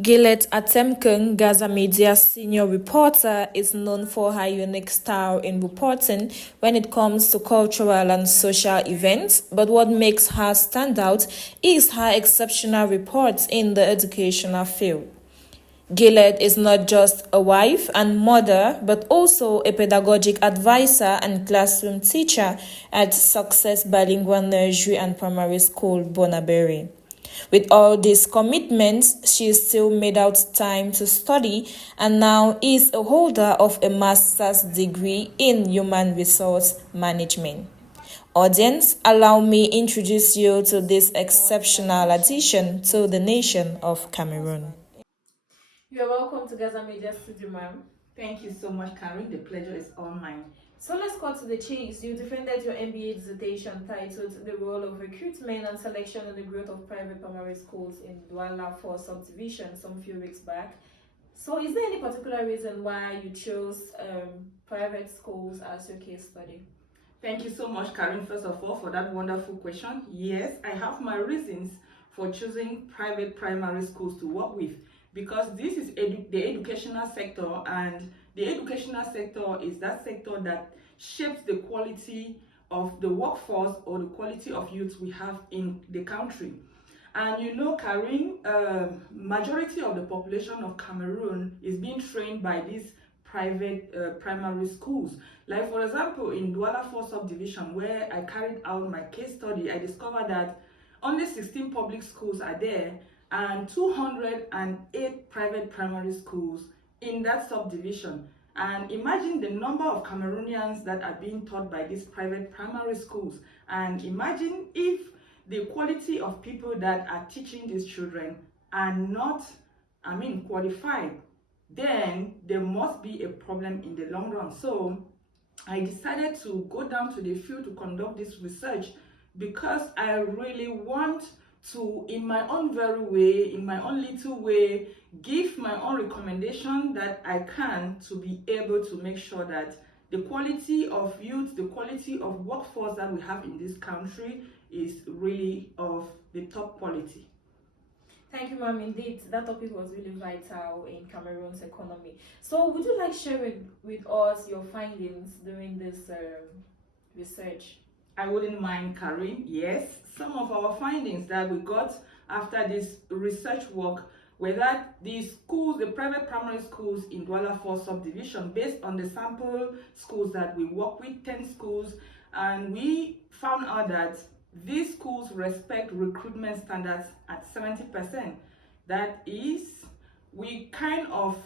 Gillet Atemkeng, Gaza Media's senior reporter, is known for her unique style in reporting when it comes to cultural and social events, but what makes her stand out is her exceptional reports in the educational field. Gillet is not just a wife and mother, but also a pedagogic advisor and classroom teacher at Success Bilingual Nursery and Primary School, Bonaberry. With all these commitments, she still made out time to study and now is a holder of a master's degree in human resource management. Audience, allow me introduce you to this exceptional addition to the nation of Cameroon. You are welcome to Gaza Media Studio, ma'am. Thank you so much, Karen. The pleasure is all mine. So let's cut to the chase. You defended your MBA dissertation titled The Role of Recruitment and Selection in the Growth of Private Primary Schools in Douala 4 Subdivision some few weeks back. So is there any particular reason why you chose private schools as your case study? Thank you so much, Karen, first of all, for that wonderful question. Yes, I have my reasons for choosing private primary schools to work with, because this is the educational sector, and the educational sector is that sector that shapes the quality of the workforce or the quality of youth we have in the country. And you know, Karen, majority of the population of Cameroon is being trained by these private primary schools. Like, for example, in Douala 4 subdivision, where I carried out my case study, I discovered that only 16 public schools are there and 208 private primary schools in that subdivision. And imagine the number of Cameroonians that are being taught by these private primary schools. And imagine if the quality of people that are teaching these children are not, qualified, then there must be a problem in the long run. So I decided to go down to the field to conduct this research, because I really want to, in my own very way, in my own little way, give my own recommendation that I can to be able to make sure that the quality of youth, the quality of workforce that we have in this country is really of the top quality. Thank you, ma'am. Indeed, that topic was really vital in Cameroon's economy. So would you like sharing with us your findings during this research? I wouldn't mind, Karen. Yes, some of our findings that we got after this research work were that the schools, the private primary schools in Douala 4 subdivision, based on the sample schools that we work with, 10 schools, and we found out that these schools respect recruitment standards at 70%. That is, we kind of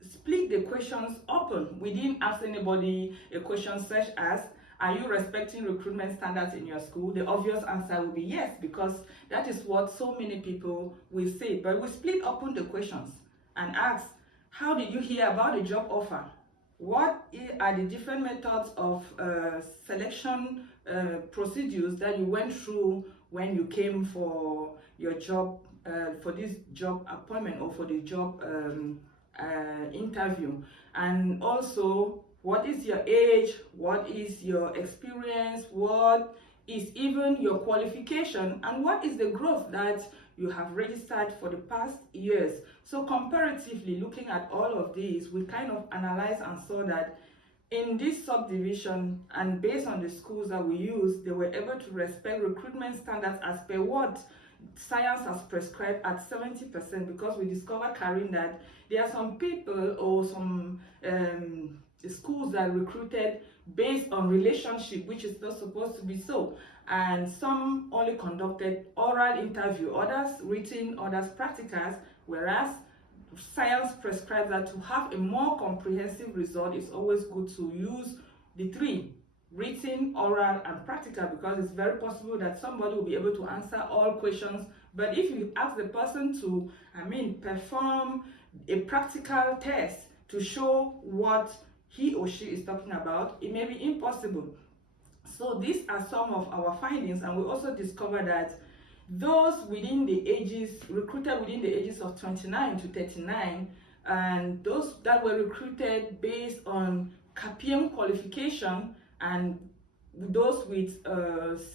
split the questions open. We didn't ask anybody a question such as, are you respecting recruitment standards in your school? The obvious answer will be yes, because that is what so many people will say. But we split open the questions and asked, how did you hear about the job offer? What are the different methods of selection procedures that you went through when you came for your job, for this job appointment or for the job interview? And also, what is your age? What is your experience? What is even your qualification? And what is the growth that you have registered for the past years? So comparatively looking at all of these, we kind of analyzed and saw that in this subdivision, and based on the schools that we use, they were able to respect recruitment standards as per what science has prescribed at 70%, because we discovered, Karen, that there are some people or some schools that recruited based on relationship, which is not supposed to be so, and some only conducted oral interview, others written, others practicals, whereas science prescribes that to have a more comprehensive result, it's always good to use the three: written, oral, and practical, because it's very possible that somebody will be able to answer all questions, but if you ask the person to perform a practical test to show what he or she is talking about, it may be impossible. So these are some of our findings, and we also discovered that those within the ages, recruited within the ages of 29 to 39, and those that were recruited based on CAPM qualification, and those with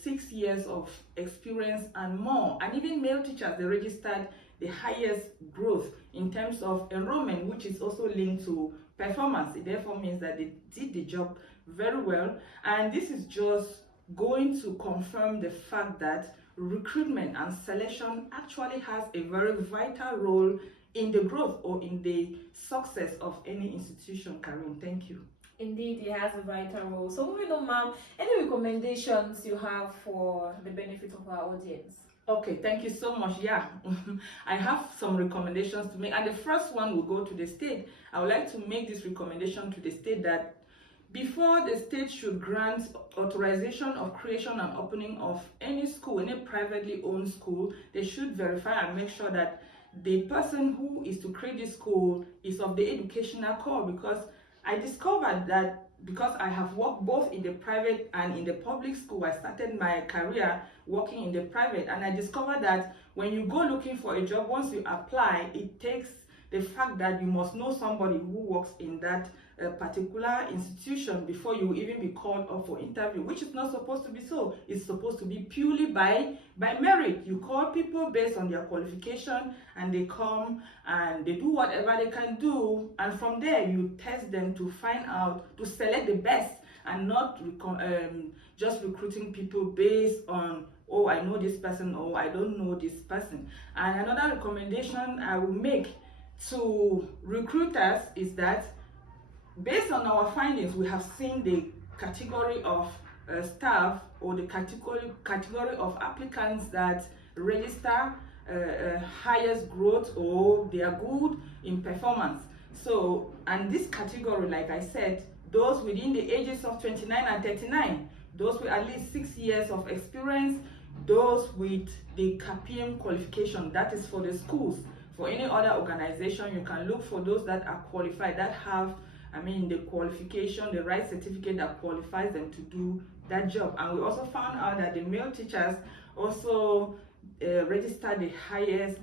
6 years of experience and more, and even male teachers, they registered the highest growth in terms of enrollment, which is also linked to performance. It therefore means that they did the job very well, and this is just going to confirm the fact that recruitment and selection actually has a very vital role in the growth or in the success of any institution. Karim, thank you. Indeed, it has a vital role. So moving on, ma'am, any recommendations you have for the benefit of our audience? Okay, thank you so much. Yeah, I have some recommendations to make, and the first one will go to the state. I would like to make this recommendation to the state that before the state should grant authorization of creation and opening of any school, any privately owned school, they should verify and make sure that the person who is to create this school is of the educational core, because I discovered that because I have worked both in the private and in the public school. I started my career working in the private, and I discovered that when you go looking for a job, once you apply, it takes the fact that you must know somebody who works in that particular institution before you will even be called up for interview, which is not supposed to be so. It's supposed to be purely by merit. You call people based on their qualification, and they come and they do whatever they can do, and from there you test them to find out, to select the best, and not just recruiting people based on, oh, I know this person, or I don't know this person. And another recommendation I will make to recruiters is that based on our findings, we have seen the category of staff or the category of applicants that register highest growth, or they are good in performance. So, and this category, like I said, those within the ages of 29 and 39, those with at least 6 years of experience, those with the CAPM qualification, that is for the schools. For any other organization, you can look for those that are qualified, that have, the qualification, the right certificate that qualifies them to do that job. And we also found out that the male teachers also register the highest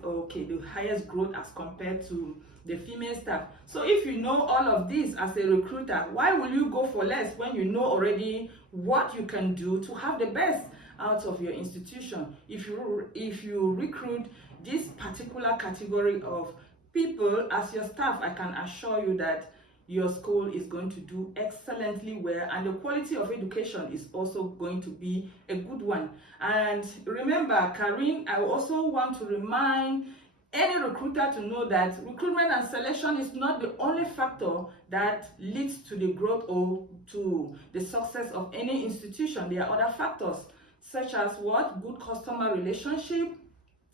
growth as compared to the female staff. So if you know all of this as a recruiter, why will you go for less when you know already what you can do to have the best out of your institution? If you recruit this particular category of people as your staff, I can assure you that your school is going to do excellently well, and the quality of education is also going to be a good one. And remember, Karim, I also want to remind any recruiter to know that recruitment and selection is not the only factor that leads to the growth or to the success of any institution. There are other factors, such as what? Good customer relationship,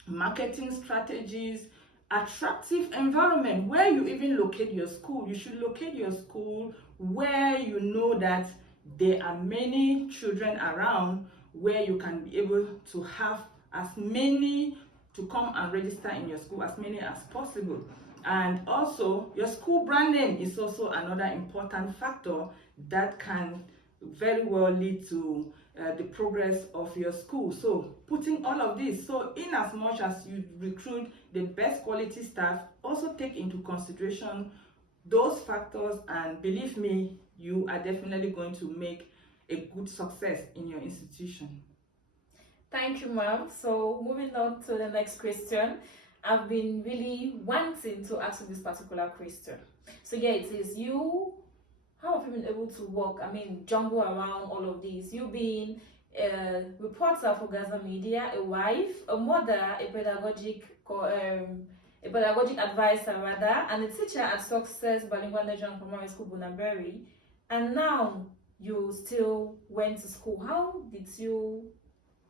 marketing strategies, attractive environment. Where you even locate your school, you should locate your school where you know that there are many children around, where you can be able to have as many to come and register in your school, as many as possible. And also, your school brand name is also another important factor that can very well lead to the progress of your school. So putting all of this, so in as much as you recruit the best quality staff, also take into consideration those factors, and believe me, you are definitely going to make a good success in your institution. Thank you, ma'am. So moving on to the next question. I've been really wanting to ask you this particular question. So yeah, it is how have you been able to work, jumble around all of these? You being a reporter for Gaza Media, a wife, a mother, a pedagogic advisor rather, and a teacher at Success Bilingual Nigerian Primary School, Bunaberi, and now you still went to school. How did you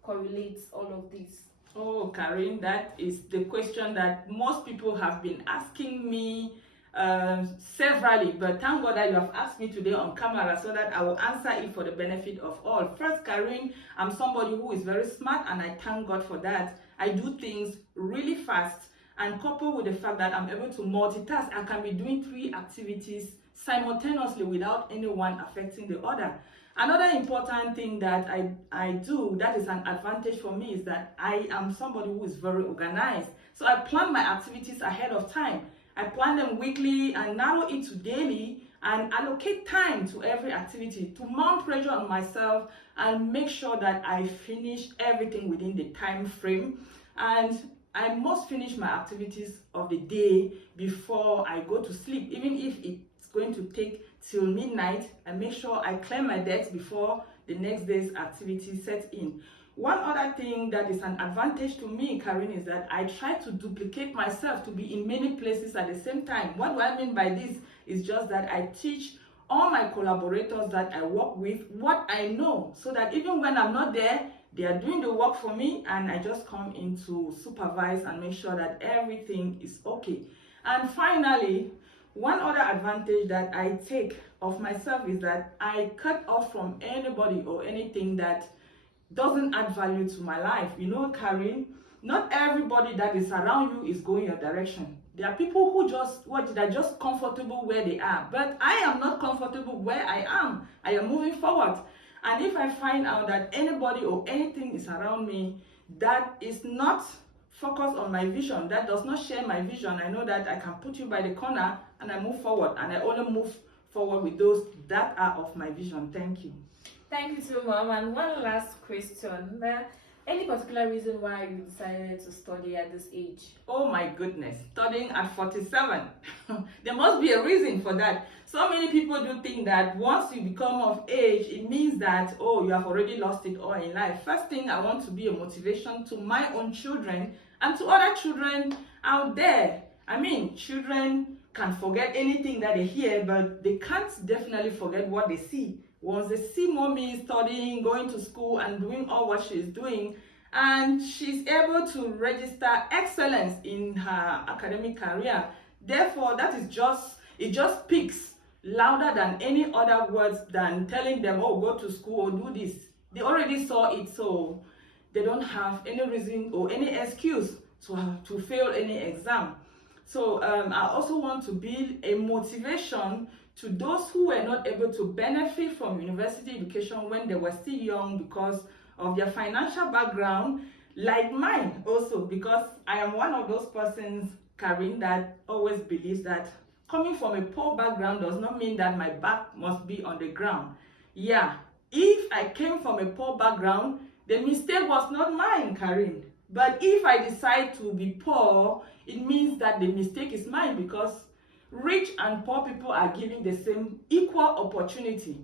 correlate all of this? Oh, Karim, that is the question that most people have been asking me severally, but thank God that you have asked me today on camera so that I will answer it for the benefit of all. First, Karim, I'm somebody who is very smart, and I thank God for that. I do things really fast, and coupled with the fact that I'm able to multitask, I can be doing 3 activities simultaneously without anyone affecting the other. Another important thing that I do that is an advantage for me is that I am somebody who is very organized. So I plan my activities ahead of time. I plan them weekly and narrow it to daily, and allocate time to every activity to mount pressure on myself and make sure that I finish everything within the time frame. And I must finish my activities of the day before I go to sleep. Even if it's going to take till midnight, I make sure I clear my decks before the next day's activity sets in. One other thing that is an advantage to me, Karen, is that I try to duplicate myself to be in many places at the same time. What do I mean by this? Is just that I teach all my collaborators that I work with what I know, so that even when I'm not there, they are doing the work for me, and I just come in to supervise and make sure that everything is okay. And finally, one other advantage that I take of myself is that I cut off from anybody or anything that doesn't add value to my life. You know, Karen, not everybody that is around you is going your direction. There are people who they're just comfortable where they are. But I am not comfortable where I am. I am moving forward. And if I find out that anybody or anything is around me that is not focused on my vision, that does not share my vision, I know that I can put you by the corner and I move forward. And I only move forward with those that are of my vision. Thank you. Thank you too, Mom. And one last question. Any particular reason why you decided to study at this age? Oh my goodness, studying at 47. There must be a reason for that. So many people do think that once you become of age, it means that, oh, you have already lost it all in life. First thing, I want to be a motivation to my own children and to other children out there. I mean, children can forget anything that they hear, but they can't definitely forget what they see. Once they see mommy studying, going to school and doing all what she's doing, and she's able to register excellence in her academic career, therefore it just speaks louder than any other words than telling them, oh, go to school or do this. They already saw it, so they don't have any reason or any excuse to fail any exam. So I also want to build a motivation to those who were not able to benefit from university education when they were still young because of their financial background, like mine also, because I am one of those persons, Karen, that always believes that coming from a poor background does not mean that my back must be on the ground. Yeah, if I came from a poor background, the mistake was not mine, Karen. But if I decide to be poor, it means that the mistake is mine, because rich and poor people are given the same equal opportunity.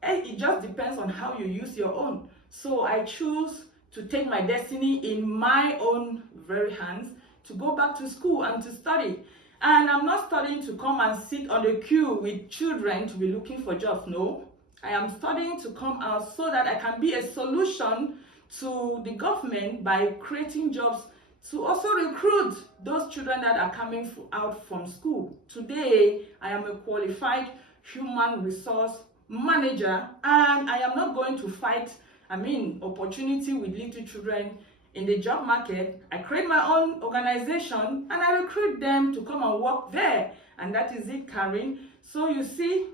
And it just depends on how you use your own. So I choose to take my destiny in my own very hands, to go back to school and to study. And I'm not studying to come and sit on the queue with children to be looking for jobs. No, I am studying to come out so that I can be a solution to the government by creating jobs to also recruit those children that are coming out from school. Today, I am a qualified human resource manager, and I am not going to fight, opportunity with little children in the job market. I create my own organization and I recruit them to come and work there. And that is it, Karen. So you see,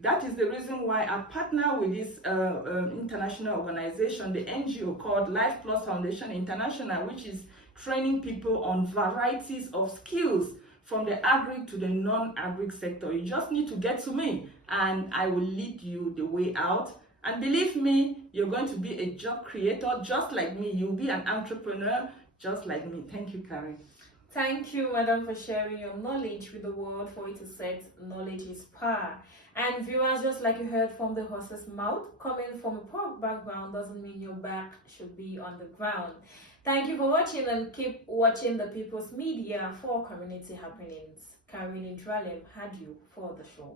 that is the reason why I partner with this international organization, the NGO called Life Plus Foundation International, which is training people on varieties of skills from the agri to the non-agri sector. You just need to get to me and I will lead you the way out. And believe me, you're going to be a job creator just like me. You'll be an entrepreneur just like me. Thank you, Karen. Thank you, Madam, for sharing your knowledge with the world. For it is said, knowledge is power. And viewers, just like you heard from the horse's mouth, coming from a poor background doesn't mean your back should be on the ground. Thank you for watching, and keep watching the People's Media for community happenings. Karen Intralem had you for the show.